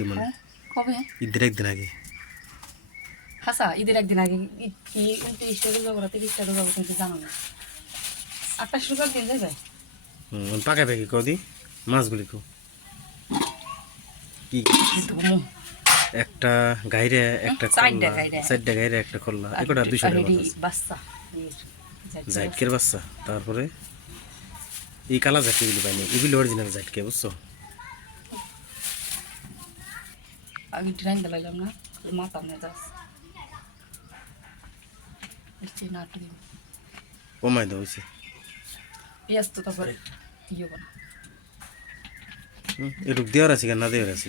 দিমনে কবে ঈদের একদিন আগে হাসা ঈদের একদিন আগে ঈদ কি 29 রোজা করা 30 রোজা করা কিন্তু জানো না 28 রোজার দিন যাবে পাকা পাকি কদি মাছগুলি কো কি একটা গাইরে একটা চারটা খোল্লা গাইরে। চারটা গাইরে একটা খোল্লা একটা 200 টাকা রেডি মাছ বাচ্চা জাইটকের বাচ্চা তারপরে এই কালা জাটকিগুলি পাইনি এগুলি অরিজিনাল জাটকে বুঝছো আগে ট্রেন দিলাম না মাথা নিয়ে যাস এসে নাটক কমাই দাও হয়েছে পেঁয়াজ তো তারপরে ইয়ে বানা এটুক দেওয়ার আছে কেন না দেওয়ার আছে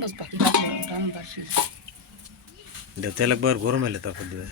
বস বাকি রাখলো রান্না বাসি দেও তেল একবার গরম হলে তারপর দেবে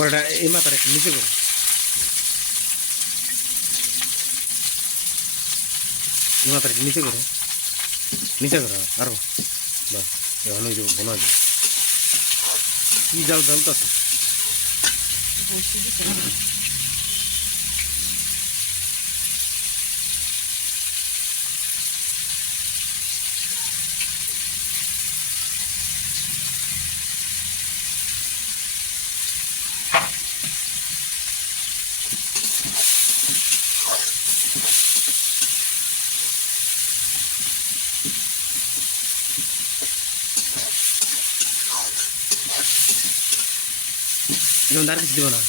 কড়াটা এই মাথার একটু নিচে করো এই মাথার একটু নিচে করো আরো বাস এখন ওই দেবো বোনা দেবো কি জাল জ্বলতেছে বসি দিছে না এরকম আর কিছু দিব না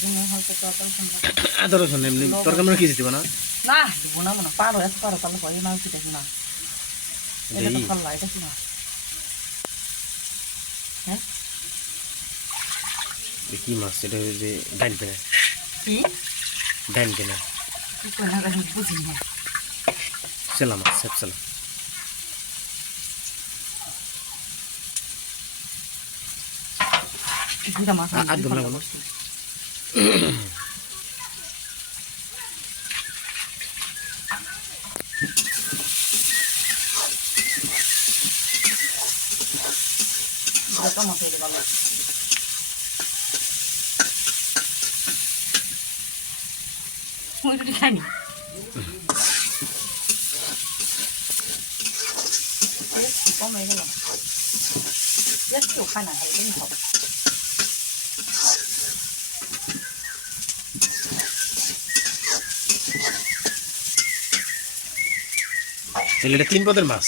দুনো হালকা তরকারি সম্ভব আদা রসুন এমনি তরকারি মানে কিছু দিব না না দিব না মনে পারো এত পারো তাহলে হয় না কি দেখি না এটা তো এই ভালো এটা কি না হ্যাঁ কি মাছ এটা ওই যে ডাইন কেনা কি ডাইন কেনা কি করে না আমি বুঝি না সেলা মাছ সেপ সেলা দুটা মাছ আর দিব না কোনো দুটা মাছ হয়ে গেল ওই রুটি খাইনি কম হয়ে গেল একটু খাই না খাই দিন খাবো তাহলে এটা 3 পদের মাছ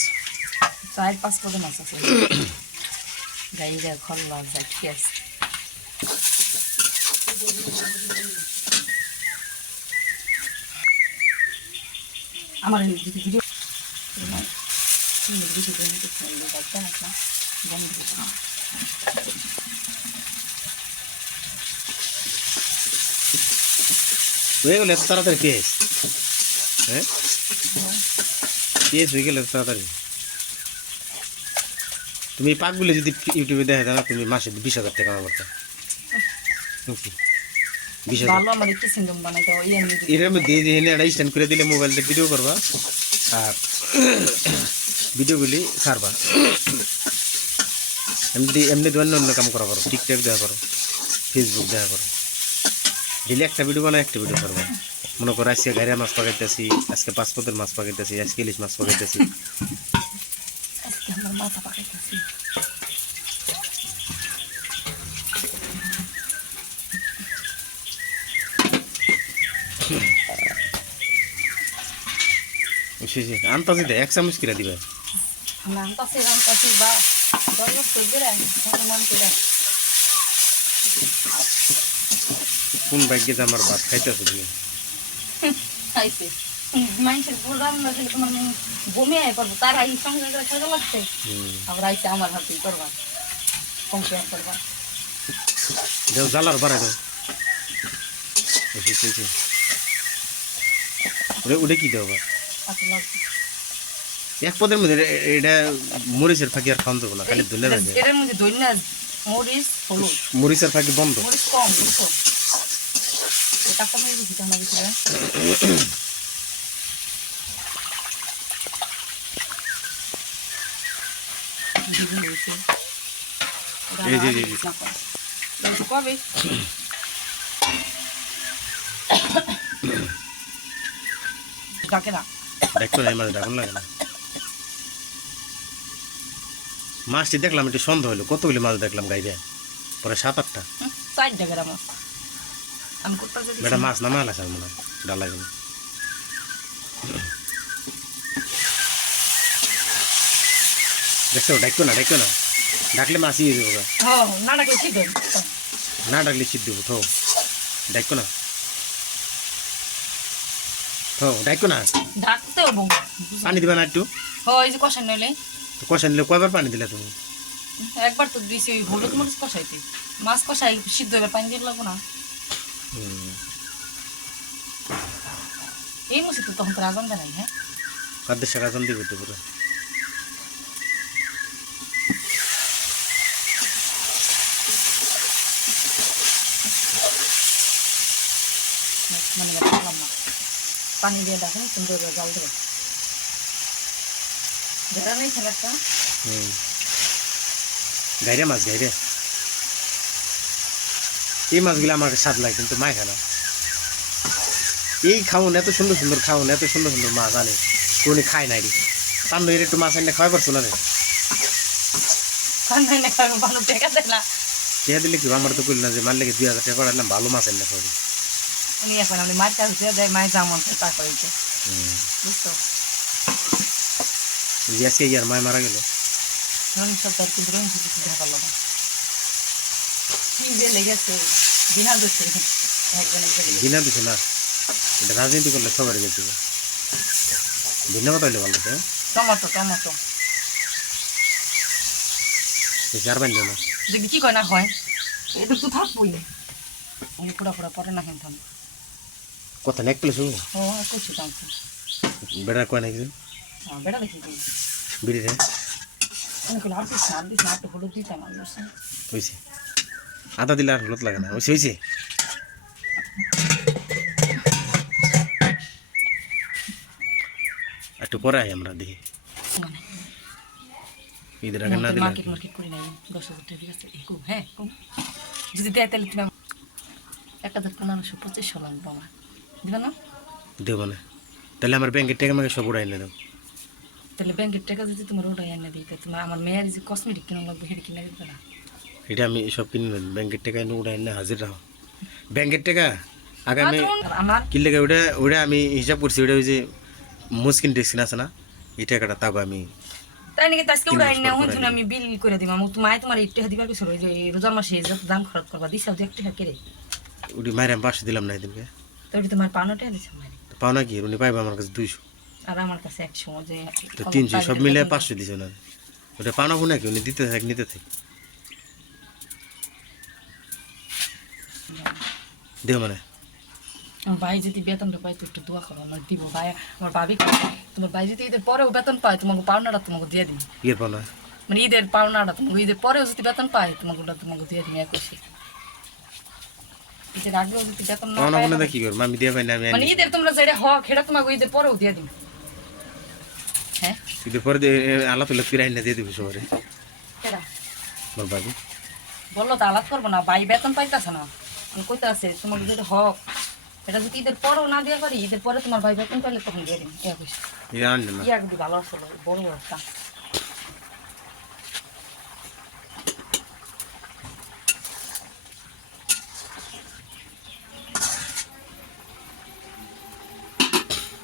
4-5 পদে মাছ আছে গাইরা খল্লা যাচ্ছে আমার ভিডিও হয়ে গেলে এত তাড়াতাড়ি পেঁয়াজ হ্যাঁ পেঁয়াজ হয়ে গেলে এত তাড়াতাড়ি তুমি এই পাকগুলো যদি ইউটিউবে দেখা দাও তুমি মাসে 20,000 টাকা কামাতে পারতা 20,000 ভালো আমার কি সিস্টেম বানাইতে হয় এর মধ্যে এনে একটা স্ট্যান্ড করে দিলে মোবাইলতে ভিডিও করবা আর ভিডিওগুলি ছাড়বা এমনি এমনি অন্য অন্য কাম করা পারো টিকটক দেওয়া পারো ফেসবুক দেওয়া পারো ডেলি একটা ভিডিও বানায় একটা ভিডিও করবা মনে করো আজকে গাড়িয়া মাছ পাকাইতেছি আজকে 5 পদের মাছ পাকাইতেছি আজকে ইলিশ মাছ পাকাইতেছি আমার মাথা পাকাইতেছি আনতাছি দে 1 চামচ কিরা দিবা রামতাছি বা দরজ করে দেন নাম করে কোন ভাগ্যে যে আমার ভাত খাইতেছো তুমি খাইছে মানুষের প্রোগ্রাম না দিলে তোমার বমি আয় পারবো তার এই সংসার করে খাওয়া লাগছে আবার আইসে আমার হাতেই করবা সংসার করবা দেও জ্বালার বাড়াই দাও ওটা কি দেবো আচ্ছা লাগছে এক পদের মধ্যে এটা মরিচের ফাঁকি আর খাওয়ান দেবো না খালি ধুলে এটার মধ্যে দই না মরিচ হলুদ মরিচের ফাঁকি বন্ধ। মরিচ কম বুঝছো, এটা কমে দিচ্ছি আমার ভিতরে। এই যে কবে ডাকে না দেখো না, এই মাছ ডাকুন লাগে না। মাছটি দেখলাম একটু সন্দেহ হলো, কতগুলি মাছ দেখলাম গাইবে, পরে 7-8টা। 4 টাকা মাছ আমি করতে যদি বেটা মাছ না মাল আছে মনে হয় ডালা গেল। দেখছো ডাকো না, ডাকো না, ডাকলে মাছই হয়ে যাবো। হ্যাঁ না ডাকলে ঠিক হবে, না ডাকলে ছিট দেবো। থো ডাকো না, থো ডাকো না। ডাকতে হবে পানি দিবা না একটু? হয় এই যে কষা নইলে তো কষা নিলে কয়বার পানি দিলে তুমি? একবার তো দিছি ওই হলুদ মরিচ কষাইতে, মাছ কষাই সিদ্ধ হলে পানি দিয়ে লাগবো না। এই মুসি তো তখন তো রাজন দেয় নাই। হ্যাঁ কাদের শাখা জান দিবে তো পুরো। মানে দেখলাম না পানি দিয়ে দেখেন সুন্দর করে জল দেবে, যেটা নেই খেলাটা গাইরে মাছ গাইরে। এই মাছগুলো আমার স্বাদ লাগে কিন্তু মায় খায় না। এই খাওন এত সুন্দর সুন্দর খাওন, এত সুন্দর সুন্দর মাছ আনে, উনি খায় নাই রে। তার একটু মাছ আনলে খাওয়াই পারছো না রে। কান্নাই না খাবে ভালো দেখা যায় না। টিয়া দিলে কি আমার তো করল না যে মারলে 2000 টাকা পাঠালাম, ভালো মাছ আনলে খাবি। উনি এখন আপনি মাছ চাষ দিয়ে দেয়, মাছ যেমন তারপরে বুঝতো আজকে ইয়ার মায় মারা গেল। রঙিন সপ্তাহ কিন্তু রঙিন কিছু দেখা পারলো না, কি যে লেগেছে বিনা দিচ্ছে বিনা দিছে না, এটা রাজনীতি করলে সবারই যেতে হবে। ভিন্ন কথা হইলে ভালো। টমেটো টমেটো বেশি আর বানলো না, যদি কি কয় না হয় এটা তো থাকবোই পুরা পুরা পরে না কিন্তু কথা নেক পেলে শুভ ও করছি টানছি বেড়া কয় নাকি বেড়া দেখি বিড়ি রে অনেক লাভ দিস না একটু হলুদ দিতাম আমি হয়েছে। আদা দিলে আর হলুদ লাগে না, হয়েছে হয়েছে। একটু পরে আই আমরা দেখি ঈদের আগে না দিলে মার্কেট মার্কেট করি নাই 10,000 টাকা আছে হ্যাঁ যদি দেয় তাহলে তুমি একটা তো 1500-2500 লাগবে আমার দিবে না? দেবো না, তাহলে আমার ব্যাংকের টাকা আমাকে সব উড়াই এনে দেবো। তাহলে ব্যাংকের টাকা যদি তোমার ওটাই এনে দিই তোমার আমার মেয়ের যে কসমেটিক কিনা লাগবে সেটা কিনে দিবে না? এটা আমি সব কিনে নেব, ব্যাংকের টাকা এনে উড়াই এনে হাজির রাখো। ব্যাংকের টাকা আগে আমি আমার কিনলে ওটা ওটা আমি হিসাব করছি, ওটা ওই যে মুসকিন টেক্সিন আছে না, এই টাকাটা তাও আমি তাই নাকি আজকে উড়াই এনে হইন আমি বিল করে দিবা তোমার তোমার এই টাকা দিবার কিছু যে রোজার মাসে যত দাম খরচ করবা দিছাও যে 1 টাকা কেড়ে ওটি মায়ের আমি 500 দিলাম না এদিনকে, তো ওটা তোমার 5 টাকা দিছো মানে পাও না কি উনি পাইবে আমার কাছে 200, আর আমার কাছে 100 যে তো 300 সব মিলে 500 দিছো না। ওটা পাও না কোনা কি উনি দিতে থাক নিতে থাক দেও মানে। আমার ভাই যদি বেতনটা পাই তো একটু দোয়া করো আমার দিব ভাই আমার ভাবি তোমার ভাই যদি ঈদের পরেও বেতন পায় তোমাকে পাওনাটা তোমাকে দিয়ে দিই, ইয়ের পাও না মানে ঈদের পাওনাটা তোমাকে ঈদের পরেও যদি বেতন পায় তোমাকে ওটা তোমাকে দিয়ে দিই 21 ঈদের আগেও যদি বেতন না পাও না পায় কোনা কি করব আমি দিয়া পাই না আমি মানে ঈদের তোমরা যেটা হক সেটা তোমাকে ঈদের পরেও দিয়ে দিই। হ্যাঁ ঈদের পরে আলাপ হলে ফিরাই না দিয়ে দিবি সবারে কেডা আমার বাবু বললো তো আলাপ করবো না ভাই বেতন পাইতেছে না আমি কইতে আছে তোমাকে যেটা হক এটা যদি ঈদের পরেও না দিয়ে পারি ঈদের পরে তোমার ভাই বেতন পাইলে তখন দিয়ে দিন 21 ইয়া আনলে না ইয়া যদি ভালো আসলো বড় বড় একটা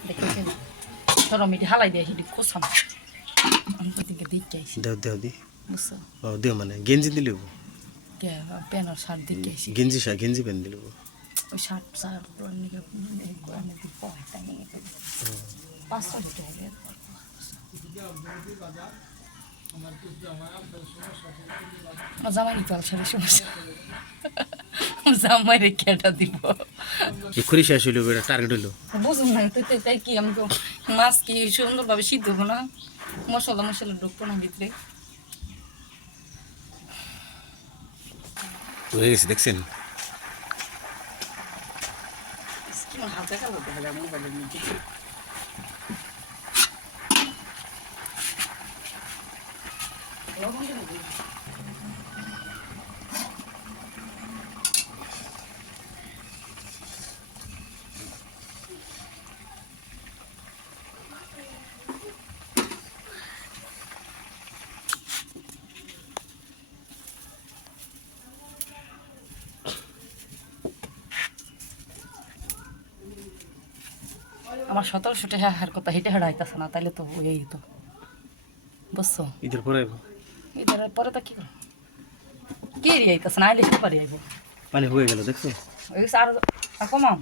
দেখেছি ধরো মিটি হালাই দিয়ে সেটি কোসাম আমি দিকে দেখতে আইসি দেও দেও দি বুঝছো ও দেও মানে গেঞ্জি দিলে কে প্যান আর শার্ট দেখতে আইসি গেঞ্জি পেন দিলে ওই শার্ট শার্ট আমি দিব একটা নিয়ে 500 দিতে হবে আমার জামাই দিতে হবে সাথে সমস্যা জামাই রেখে এটা দিব এক্ষুনি শেষ হইলো এটা টার্গেট হইলো বুঝুন না তো তাই কি আমি তো মাছ কি সুন্দরভাবে সিদ্ধ হবো না মশলা ঢুকবো না ভিতরে হয়ে গেছে দেখছেন? কেমন হালকা কালার দেখা যায় মোবাইলের মধ্যে। লবণ দেবো? আমার 1700 টাকা হার কথা হেঁটে হারাইতেছে না, তাইলে তো ওই তো বুঝছো। ঈদের পরে এটার পরে তো কি করো কে রে আইতেছে না, আইলে সে পারি আইব। পানি হয়ে গেল দেখছো? ওই আর আর কমাও।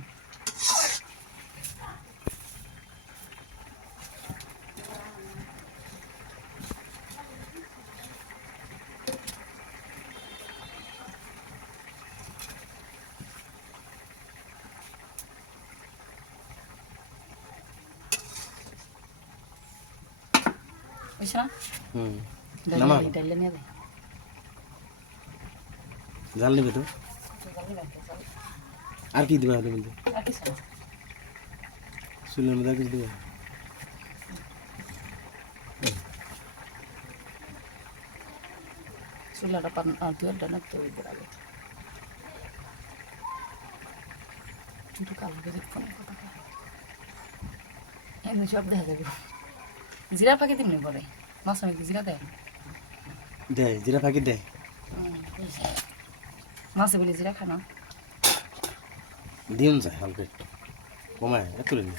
বুঝছ না? নামাও। ডাইলে নিয়ে দেয়। জাল নেবে তো? আর কি দিবে আপনি মধ্যে? চুলের মধ্যে আর কিছু দিবে? চুলাটা পান দুয়ার ডানা তো ওই আগে কিন্তু কালো করে ফোনে কথা কয় এমনি সব দেখা যাবে। জিরা ফাঁকি দিমনি পরে মাছ আমি জিরা দেয় দেয়, জিরা ফাঁকি দেয়। মাছে বলে জিরা খায় না। দিন যায় হালকা একটু কমায় এত নি।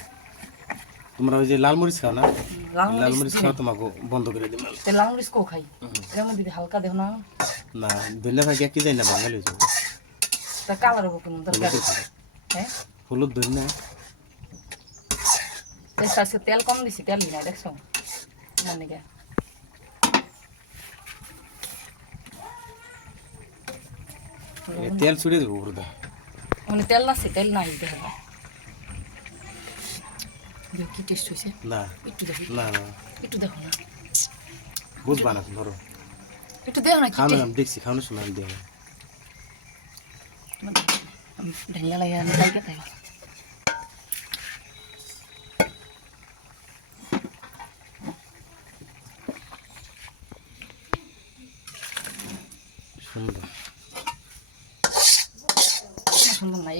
তোমরা ওই যে লাল মরিচ খাও না? লাল মরিচ খাও তোমাকে বন্ধ করে দিন। লাল মরিচ কেউ খাই এর মধ্যে যদি হালকা দেও না না ধনিয়া ফাঁকি কি যায় না বাঙালি হয়ে যাবে। তা কালার হবো কেমন দরকার। হ্যাঁ হলুদ ধনিয়া আজকে তেল কম দিছি, তেল দিই না দেখছো মানে কে তেল ছুড়ে দেবো পুরোটা। মানে তেল আছে, তেল নাই দেখা কি টেস্ট হয়েছে না একটু দেখো না না একটু দেখো না বুঝবা না ধরো একটু দেখো না কি খাওয়ানো আমি দেখছি খাওয়ানোর সময় আমি দেখো ধনিয়া লাগে আমি খাই কে তাই সুন্দর সুন্দর নাই